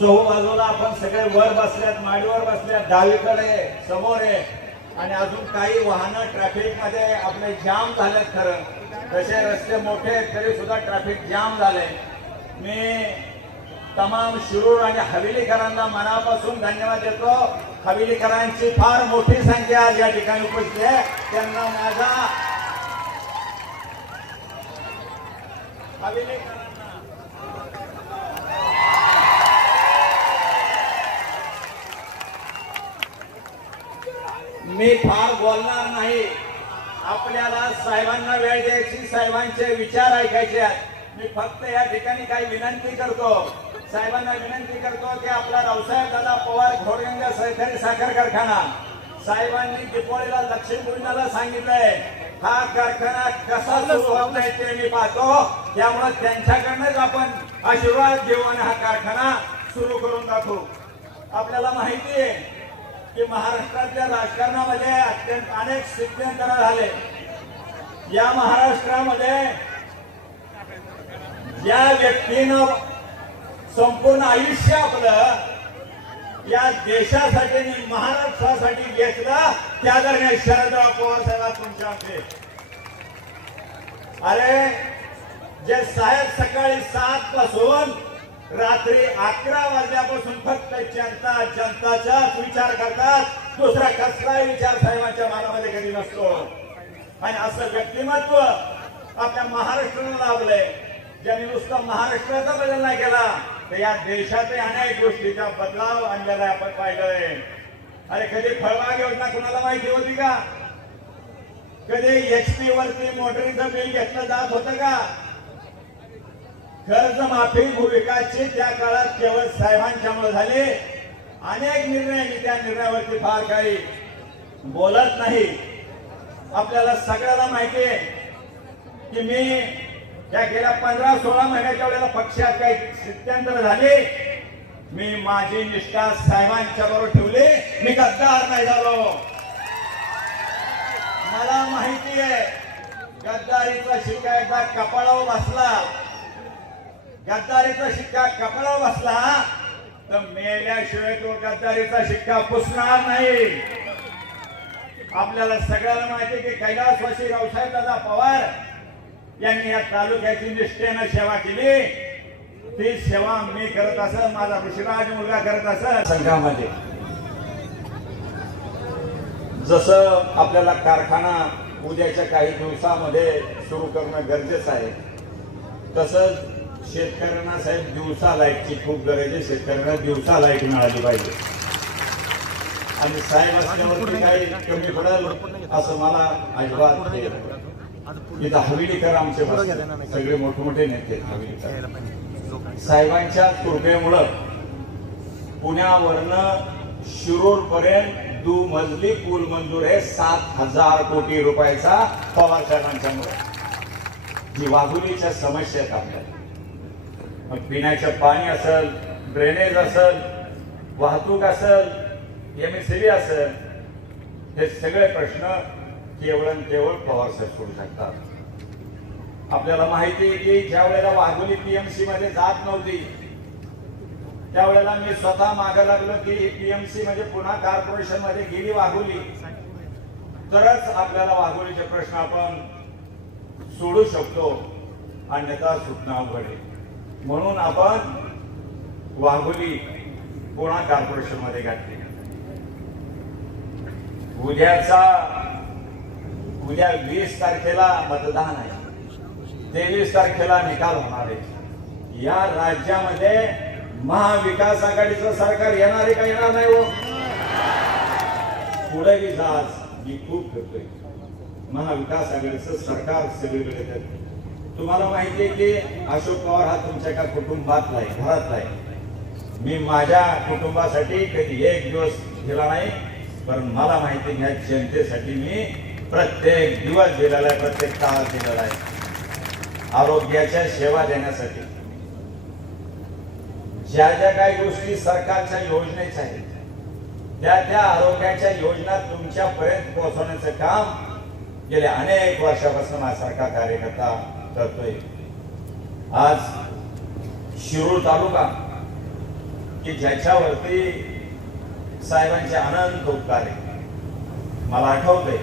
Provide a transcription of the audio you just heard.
चहूबाजूला आपण सगळे वर बसल्यात, माडीवर बसल्यात, डावीकडे समोर आहे आणि अजून काही वाहनं ट्रॅफिक मध्ये आपले जाम झालेत. खरं तसे रस्ते मोठे आहेत तरी सुद्धा ट्रॅफिक जाम झाले. मी तमाम शिरूर आणि हवेलीकरांना मनापासून धन्यवाद देतो. हवेलीकरांची फार मोठी संख्या आज या ठिकाणी उपस्थित आहे. त्यांना माझा मी फार बोलणार नाही. आपल्याला साहेबांना वेळ द्यायची, साहेबांचे विचार ऐकायचे आहेत. मी फक्त या ठिकाणी काही विनंती करतो, साहेबांना विनंती करतो की आपला रावसाहेब दादा पवार घोडगंगा सहकारी साखर कारखाना साहेबांनी दिपोळीला लक्ष्मीपूजनाला सांगितलंय. हा कारखाना कसा सुरू होत नाही ते मी पाहतो. त्यामुळे त्यांच्याकडनंच आपण आशीर्वाद घेऊ आणि हा कारखाना सुरू करून दाखवू. आपल्याला माहिती आहे की महाराष्ट्रातल्या राजकारणामध्ये अत्यंत अनेक स्थित्यंतर झाले. या महाराष्ट्रामध्ये ज्या व्यक्तीनं संपूर्ण आयुष्य आपलं या देशासाठी आणि महाराष्ट्रासाठी घेतलं त्या दरम्यान शरदराव पवार साहेब तुमच्या आमचे. अरे जे साहेब सकाळी 7 पासून रात्री 11 वाजल्यापासून फक्त जनताचाच विचार करतात, दुसरा कसलाही विचार साहेबांच्या मनामध्ये कधी नसतो. आणि असं व्यक्तिमत्व आपल्या महाराष्ट्राला लाभलंय, ज्यांनी नुसतं महाराष्ट्राचा बदल नाही केला तर या देशातही अनेक गोष्टीचा बदलाव आणलेला आपण पाहिलंय. अरे कधी फळबाग योजना कुणाला माहिती होती का? कधी HP वरती मोटरीचं बिल घेतलं जात होतं का? कर्जमाफी भूविकासची त्या काळात केवळ साहेबांच्यामुळे झाली. अनेक निर्णय, मी त्या निर्णयावरती फार काही बोलत नाही. आपल्याला सगळ्याला माहिती आहे की मी त्या गेल्या 15-16 महिन्याच्या वेळेला पक्षात काही स्थित्यंतर झाले. मी माझी निष्ठा साहेबांच्या बरोबर ठेवली. मी गद्दार नाही झालो. मला माहिती आहे गद्दारीचा शिक्का एकदा कपाळावर बसला, गद्दारीचा शिक्का कपाळावर बसला तर मेल्याशिवाय तो गद्दारीचा शिक्का पुसणार नाही. आपल्याला सगळ्याला माहिती की कैलासवासी रावसाहेब दादा पवार यांनी या तालुक्याची निष्ठेनं सेवा केली. ती सेवा मी करत असं, माझा ऋषिराज मुलगा करत असं. संघामध्ये जसं आपल्याला कारखाना उद्याच्या काही दिवसामध्ये सुरू करणं गरजेचं आहे, तसंच शेतकऱ्यांना साहेब दिवसा लाईटची खूप गरज आहे. शेतकऱ्यांना दिवसा लाईट मिळाली पाहिजे. आणि साहेब असल्यावरती काही कमी पडेल असं मला अजिबात नाही. इथं हवेलीकर आमचे सगळे मोठमोठे नेते हवेलीकर साहेबांच्या कृपेमुळं पुण्यावरनं शिरूर पर्यंत दुमजली पूल मंजूर आहे. 7,000 कोटी रुपयाचा पवार साहेबांच्यामुळे. जी वाघुलीच्या समस्या आहेत आपल्याला, मग पिण्याचं पाणी असेल, ड्रेनेज असेल, वाहतूक असेल, MSCB असेल, हे सगळे प्रश्न केवळ केवळ पवार साहेब सोडू शकतात. आपल्याला माहिती आहे की ज्या वेळेला वाघोली PMC मध्ये जात नव्हती त्यावेळेला मी स्वतः मागे लागलो की PMC म्हणजे पुन्हा कॉर्पोरेशन मध्ये गेली वाघोली, तरच आपल्याला वाघोलीचे प्रश्न आपण सोडू शकतो, अन्यथा सुटणं अवघड आहे. म्हणून आपण वाघोली पुन्हा कॉर्पोरेशन मध्ये घातली. उद्या 20 तारखेला मतदान आहे, 23 तारखेला निकाल होणार आहे. या राज्यामध्ये महाविकास आघाडीचं सरकार येणार आहे का येणार नाही? हो, पुढे बी जाच मी खूप करतोय. महाविकास आघाडीचं सरकार सगळीकडे करते. तुम्हाला माहिती आहे की अशोक पवार हा तुमच्या का कुटुंबातला आहे, घरातला आहे. मी माझ्या कुटुंबासाठी कधी एक दिवस गेला नाही, पण मला माहिती आहे ह्या जनतेसाठी मी प्रत्येक दिवस दिलेला आहे, प्रत्येक तास दिलेला आहे. आरोग्याच्या सेवा देण्यासाठी ज्या ज्या काही गोष्टी सरकारच्या योजनेच्या आहेत त्या आरोग्याच्या योजना तुमच्यापर्यंत पोहोचवण्याचं काम गेल्या अनेक वर्षापासून माझ्यासारखा कार्यकर्ता करतोय. आज शिरूर तालुका की ज्याच्यावरती साहेबांचे अनंत उपकार आहे. मला आठवतंय